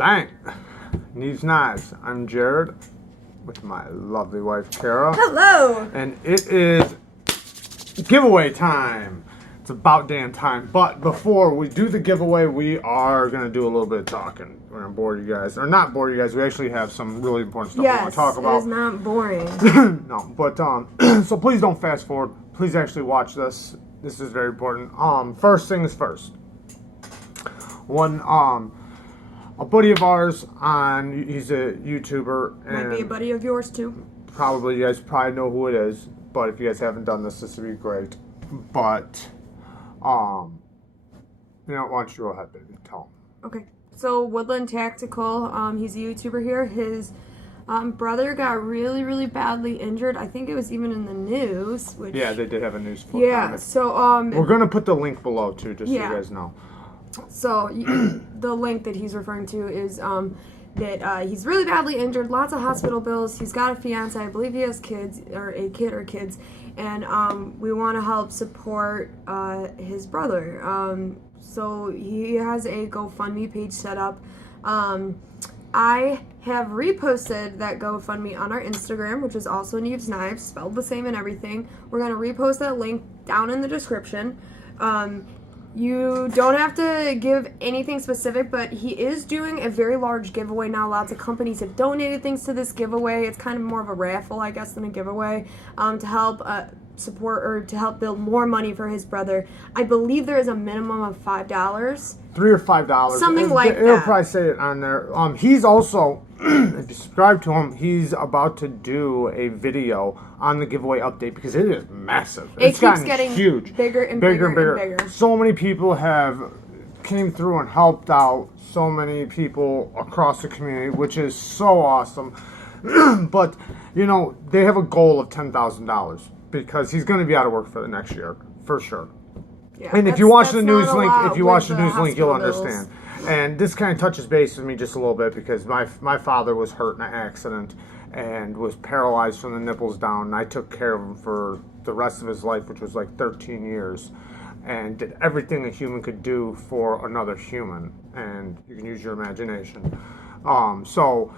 Bang! Neeves Knives. I'm Jared with my lovely wife Kara. Hello! And it is giveaway time. It's about damn time. But before we do the giveaway, we are going to do a little bit of talking. We're going to bore you guys. Or not bore you guys. We actually have some really important stuff we want to talk about. Yes, it is not boring. No, but so please don't fast forward. Please actually watch this. This is very important. First things first. A buddy of ours he's a YouTuber. And might be a buddy of yours too. Probably, you guys probably know who it is. But if you guys haven't done this would be great. But, why don't you go ahead, baby? Tell him. Okay. So, Woodland Tactical, he's a YouTuber here. His brother got really, really badly injured. I think it was even in the news. Which, yeah, they did have a news flip. Yeah, so, we're going to put the link below, too, just so you guys know. So, the link that he's referring to is that he's really badly injured, lots of hospital bills. He's got a fiance, I believe he has kids, or a kid or kids, and we want to help support his brother. So, he has a GoFundMe page set up. I have reposted that GoFundMe on our Instagram, which is also Neeves Knives, spelled the same and everything. We're going to repost that link down in the description. You don't have to give anything specific, but he is doing a very large giveaway now. Lots of companies have donated things to this giveaway. It's kind of more of a raffle, I guess, than a giveaway, to help support or to help build more money for his brother. I believe there is a minimum of $5. $3 or $5. Something like that. It'll probably say it on there. He's also, if you subscribe to him, he's about to do a video on the giveaway update because it is massive. It keeps getting huge. Bigger and bigger. So many people have came through and helped out so many people across the community, which is so awesome. But, they have a goal of $10,000 because he's going to be out of work for the next year, for sure. Yeah, and if you watch the news link, you'll understand. And this kind of touches base with me just a little bit because my father was hurt in an accident and was paralyzed from the nipples down. And I took care of him for the rest of his life, which was like 13 years, and did everything a human could do for another human. And you can use your imagination. So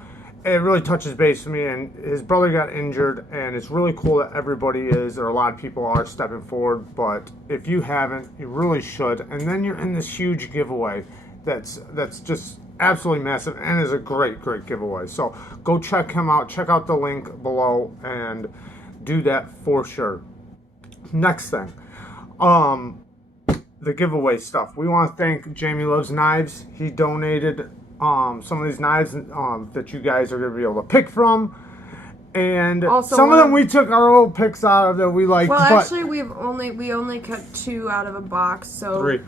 it really touches base with me, and his brother got injured, and it's really cool that everybody or a lot of people are stepping forward, but if you haven't, you really should, and then you're in this huge giveaway that's just absolutely massive, and is a great giveaway. So go check him out, check out the link below, and do that for sure. Next thing, the giveaway stuff. We want to thank Jrneeve Loves Knives. He donated some of these knives that you guys are going to be able to pick from, and also some of them we took our old picks out of that we liked. Well, actually, we only cut 2 out of a box, so 3.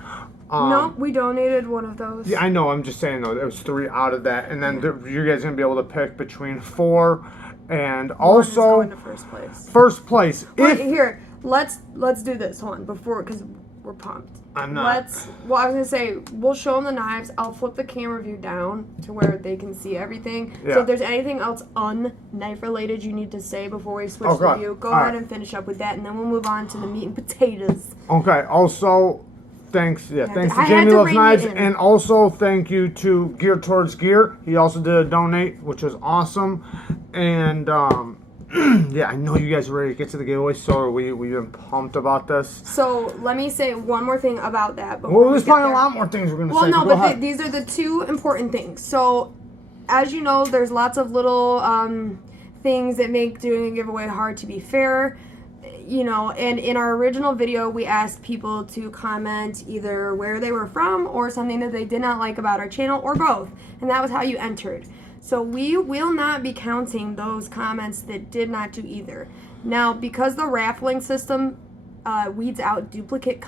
No, we donated one of those. Yeah, I know. I'm just saying though, there was 3 out of that, and then you guys are going to be able to pick between 4, and also going to first place. First place. Wait, here, let's do this one before because we're pumped. I'm not. Well, I was gonna say we'll show them the knives. I'll flip the camera view down to where they can see everything. Yeah. So if there's anything else un-knife related you need to say before we switch the view, go ahead and finish up with that, and then we'll move on to the meat and potatoes. Okay. Also, thanks to Jrneeve Loves Knives, and also thank you to Gear Towards Gear. He also did a donate, which was awesome, and yeah, I know you guys are ready to get to the giveaway, so are we. We've been pumped about this. So let me say one more thing about that. Well, there's probably a lot more things we're going to say. Well, no, but these are the 2 important things. So, as you know, there's lots of little things that make doing a giveaway hard to be fair. And in our original video, we asked people to comment either where they were from or something that they did not like about our channel, or both. And that was how you entered. So we will not be counting those comments that did not do either. Now, because the raffling system weeds out duplicate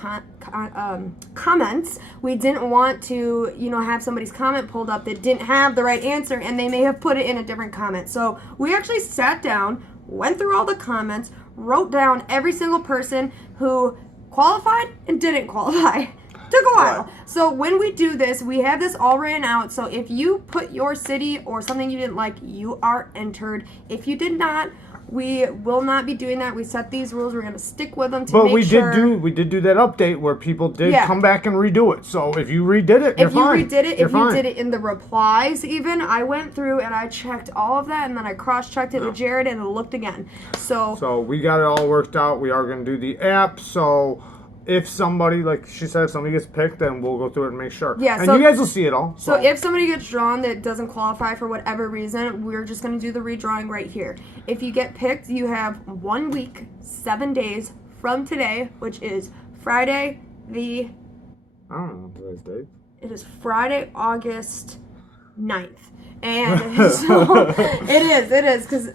comments, we didn't want to, have somebody's comment pulled up that didn't have the right answer, and they may have put it in a different comment. So we actually sat down, went through all the comments, wrote down every single person who qualified and didn't qualify. Took a while. Right. So when we do this, we have this all written out. So if you put your city or something you didn't like, you are entered. If you did not, We will not be doing that. We set these rules. We're going to stick with them to but make sure. we did do that update where people did come back and redo it. So if you redid it, you're fine. If you did it in the replies, even I went through and I checked all of that, and then I cross-checked it with Jared and looked again. So we got it all worked out. We are going to do the app. So if somebody, like she said, if somebody gets picked, then we'll go through it and make sure. Yeah, and you guys will see it all. So if somebody gets drawn that doesn't qualify for whatever reason, we're just going to do the redrawing right here. If you get picked, you have 1 week, 7 days from today, which is Friday I don't know today's date. It is Friday, August 9th. And so it is, because,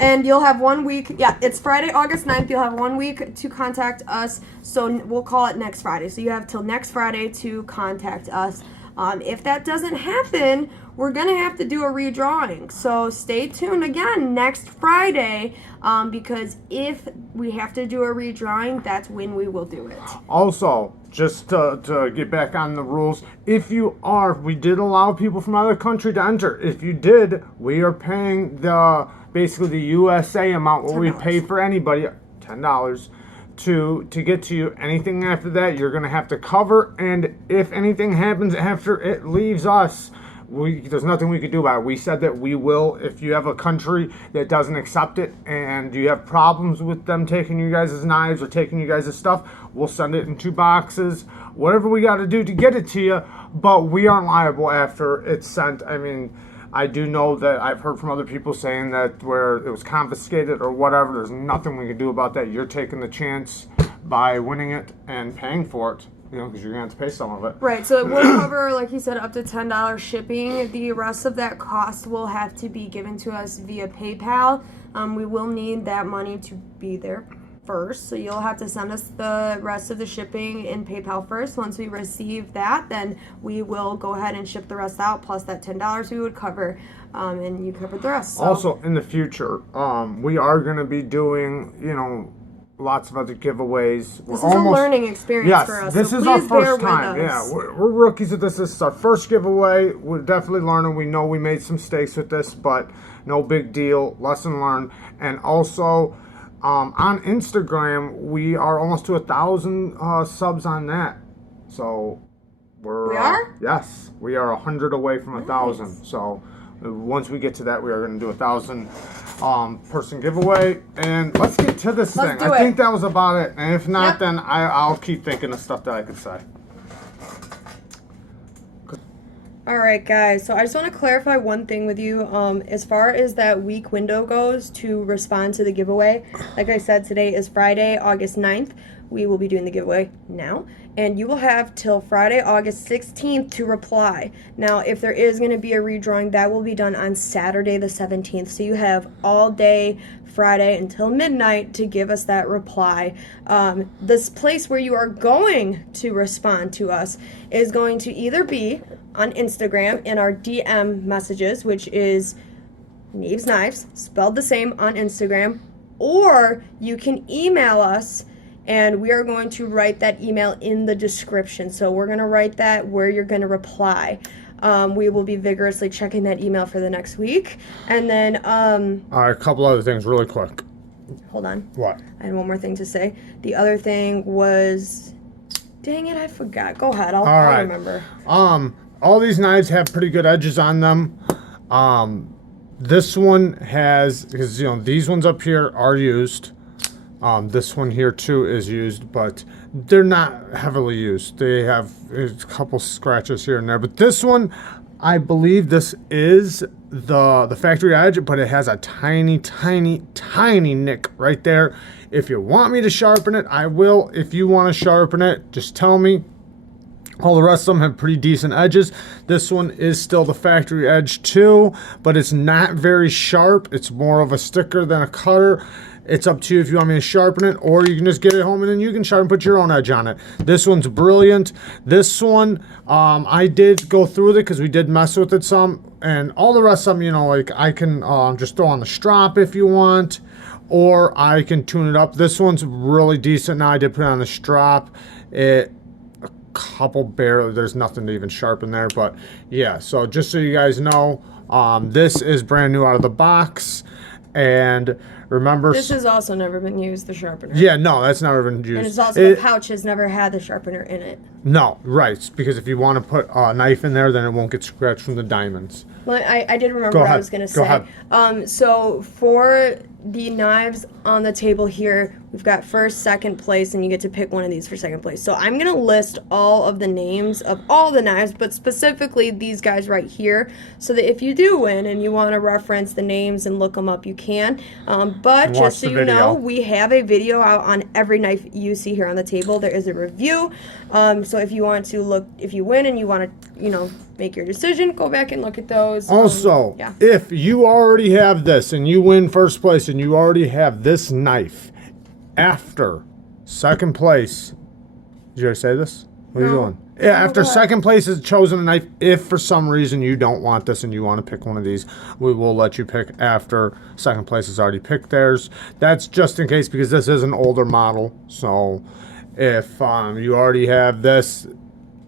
and you'll have 1 week, it's Friday, August 9th, you'll have 1 week to contact us, so we'll call it next Friday, so you have till next Friday to contact us. If that doesn't happen, we're going to have to do a redrawing, so stay tuned again next Friday, because if we have to do a redrawing, that's when we will do it. Also, just to get back on the rules, we did allow people from other country to enter. If you did, we are paying basically the USA amount, what we pay for anybody, $10. To get to you. Anything after that, you're going to have to cover, and if anything happens after it leaves us, there's nothing we could do about it. We said that we will, if you have a country that doesn't accept it and you have problems with them taking you guys' knives or taking you guys' stuff, we'll send it in 2 boxes, whatever we got to do to get it to you, but we aren't liable after it's sent. I mean, I do know that I've heard from other people saying that where it was confiscated or whatever, there's nothing we can do about that. You're taking the chance by winning it and paying for it, because you're going to have to pay some of it. Right, so it will cover, like you said, up to $10 shipping. The rest of that cost will have to be given to us via PayPal. We will need that money to be there first, so you'll have to send us the rest of the shipping in PayPal first. Once we receive that, then we will go ahead and ship the rest out, plus that $10 we would cover, and you covered the rest. So. Also, in the future, we are going to be doing, lots of other giveaways. This is a learning experience for us. This is our first time. Yeah, we're rookies at this. This is our first giveaway. We're definitely learning. We know we made some mistakes with this, but no big deal. Lesson learned. And also, on Instagram, we are almost to 1,000 subs on that. So we are? Yes, we are 100 away from 1,000. So once we get to that, we are going to do 1,000 person giveaway. And let's get to this thing. I think that was about it. And if not, then I'll keep thinking of stuff that I could say. Alright guys, so I just want to clarify one thing with you. As far as that week window goes to respond to the giveaway, like I said, today is Friday, August 9th. We will be doing the giveaway now. And you will have till Friday, August 16th to reply. Now, if there is going to be a redrawing, that will be done on Saturday the 17th. So you have all day Friday until midnight to give us that reply. This place where you are going to respond to us is going to either be on Instagram in our DM messages, which is Neeves Knives, spelled the same on Instagram, or you can email us, and we are going to write that email in the description. So we're going to write that where you're going to reply. We will be vigorously checking that email for the next week. And then... all right, a couple other things really quick. Hold on. What? I had one more thing to say. The other thing was... Dang it, I forgot. Go ahead, I'll remember. All these knives have pretty good edges on them. This one has, because these ones up here are used. This one here too is used, but they're not heavily used. They have a couple scratches here and there. But this one, I believe this is the factory edge, but it has a tiny, tiny, tiny nick right there. If you want me to sharpen it, I will. If you want to sharpen it, just tell me. All the rest of them have pretty decent edges. This one is still the factory edge too, but it's not very sharp. It's more of a sticker than a cutter. It's up to you if you want me to sharpen it, or you can just get it home and then you can sharpen, put your own edge on it. This one's brilliant. This one, I did go through with it because we did mess with it some, and all the rest of them, like I can just throw on the strap if you want, or I can tune it up. This one's really decent. Now I did put it on the strap. Couple barely, there's nothing to even sharpen there, but yeah, so just so you guys know, this is brand new out of the box, and Remember? This has also never been used, the sharpener. Yeah, no, that's never been used. And it's also, the pouch has never had the sharpener in it. No, right, because if you want to put a knife in there, then it won't get scratched from the diamonds. Well, I did remember what I was going to say. Go ahead. So for the knives on the table here, we've got first, second place, and you get to pick one of these for second place. So I'm going to list all of the names of all the knives, but specifically these guys right here, so that if you do win and you want to reference the names and look them up, you can. But just so you know, we have a video out on every knife you see here on the table. There is a review. So if you want to look, if you win and you want to, make your decision, go back and look at those. Also, if you already have this and you win first place and you already have this knife after second place, did you say this? What are you doing? Yeah, after second place is chosen a knife, if for some reason you don't want this and you want to pick one of these, we will let you pick after second place has already picked theirs. That's just in case, because this is an older model. So if you already have this,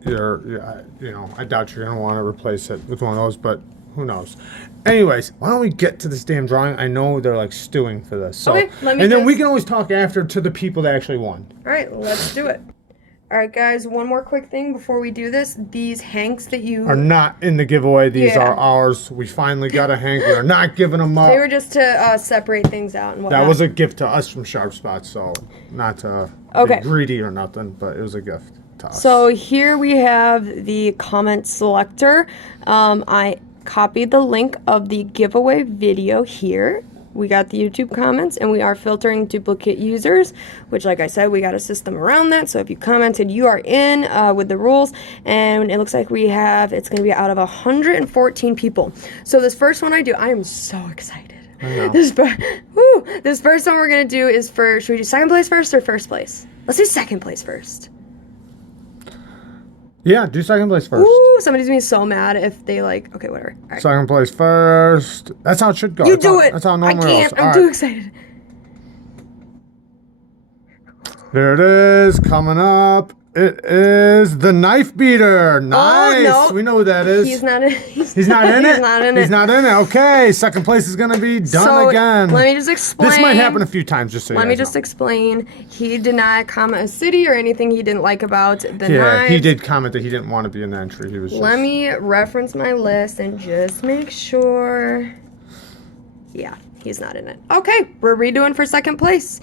I doubt you're going to want to replace it with one of those, but who knows. Anyways, why don't we get to this damn drawing? I know they're like stewing for this. So, okay, and then we can always talk after to the people that actually won. All right, let's do it. All right, guys, one more quick thing before we do this. These hanks that you... are not in the giveaway. These are ours. We finally got a hank. We are not giving them up. They were just to separate things out and whatnot. That was a gift to us from Sharp Spot, so not to be greedy or nothing, but it was a gift to us. So here we have the comment selector. I copied the link of the giveaway video here. We got the YouTube comments, and we are filtering duplicate users, which, like I said, we got a system around that. So if you commented, you are in with the rules, and it looks like it's going to be out of 114 people. So this first one I am so excited. This first one we're going to do is should we do second place first or first place? Let's do second place first. Yeah, do second place first. Ooh, somebody's gonna be so mad if they okay, whatever. All right. Second place first. That's how it should go. You do it. That's how I can't. I'm too excited. There it is, coming up. It is the knife beater. Nice. Oh, no. We know who that is. He's not in it. He's not in it? He's not in it. Okay, second place is going to be done again. Let me just explain. This might happen a few times, just so Let me just explain. He did not comment a city or anything he didn't like about the knife. Yeah, he did comment that he didn't want to be an entry. He was Let me reference my list and just make sure. Yeah, he's not in it. Okay, we're redoing for second place.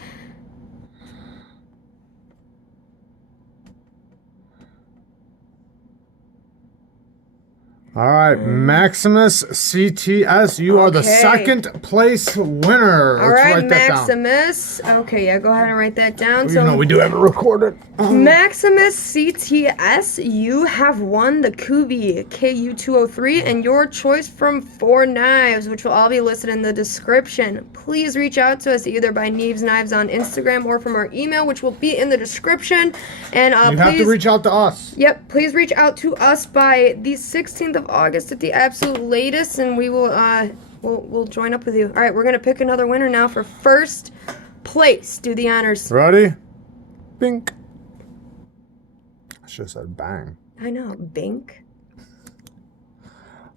All right, Maximus CTS, you are the second place winner. All right, Maximus. Okay, yeah, go ahead and write that down. So we do have it recorded. Maximus CTS, you have won the Kubi KU203 and your choice from 4 knives, which will all be listed in the description. Please reach out to us either by Neeves Knives on Instagram or from our email, which will be in the description. And you have to reach out to us. Yep, please reach out to us by the 16th of August at the absolute latest, and we will we'll join up with you. All right, we're gonna pick another winner now for first place. Do the honors. Ready? Bink. I should have said bang. I know, bink.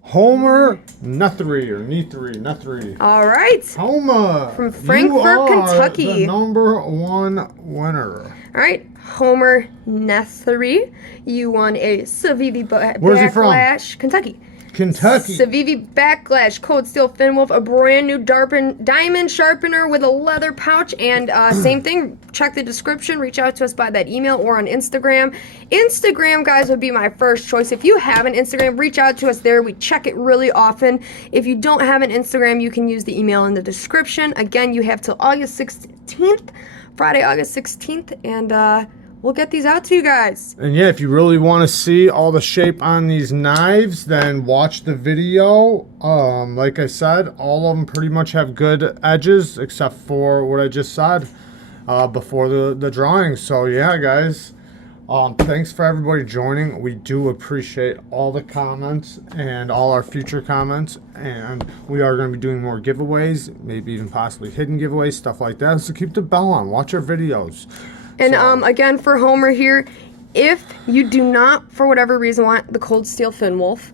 Homer Nuthry. All right. Homer from Frankfort, Kentucky. The #1 winner. All right, Homer Nuthry. You won a Civivi Where's he from? Backlash, Kentucky. Civivi Backlash Cold Steel Finwolf, a brand new diamond sharpener with a leather pouch, and same thing, check the description, reach out to us by that email or on Instagram. Instagram, guys, would be my first choice. If you have an Instagram, reach out to us there. We check it really often. If you don't have an Instagram, you can use the email in the description. Again, you have till August 16th, Friday, August 16th, and we'll get these out to you guys. And yeah, if you really want to see all the shape on these knives, then watch the video. Like I said, all of them pretty much have good edges, except for what I just said before the drawing. So yeah, guys, thanks for everybody joining. We do appreciate all the comments and all our future comments. And we are going to be doing more giveaways, maybe even possibly hidden giveaways, stuff like that. So keep the bell on. Watch our videos. And again, for Homer here, if you do not, for whatever reason, want the Cold Steel Finwolf,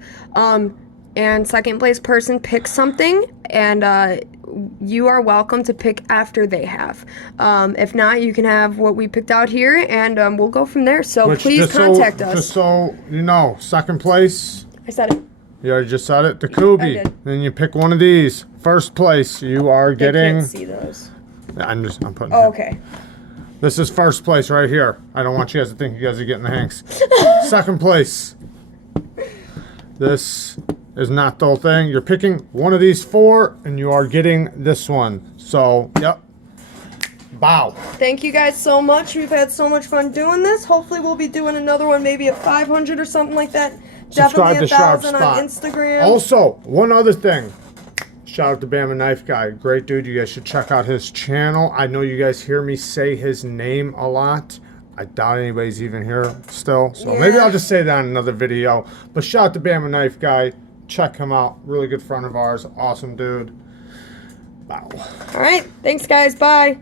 and second place person picks something, and you are welcome to pick after they have. If not, you can have what we picked out here, and we'll go from there. So please contact us. Just so you know, second place. I said it. You already just said it. The Kubi. I did. Then you pick one of these. First place, you are getting. I can't see those. I'm putting. Oh, okay. This is first place right here. I don't want you guys to think you guys are getting the hanks. Second place. This is not the whole thing. You're picking one of these 4, and you are getting this one. So, yep. Bow. Thank you guys so much. We've had so much fun doing this. Hopefully we'll be doing another one, maybe at 500 or something like that. Subscribe Definitely to Sharp 1,000 Spot. on Instagram. Also, one other thing. Shout out to Bama Knife Guy. Great dude. You guys should check out his channel. I know you guys hear me say his name a lot. I doubt anybody's even here still. So maybe I'll just say that in another video. But shout out to Bama Knife Guy. Check him out. Really good friend of ours. Awesome dude. Wow. All right. Thanks, guys. Bye.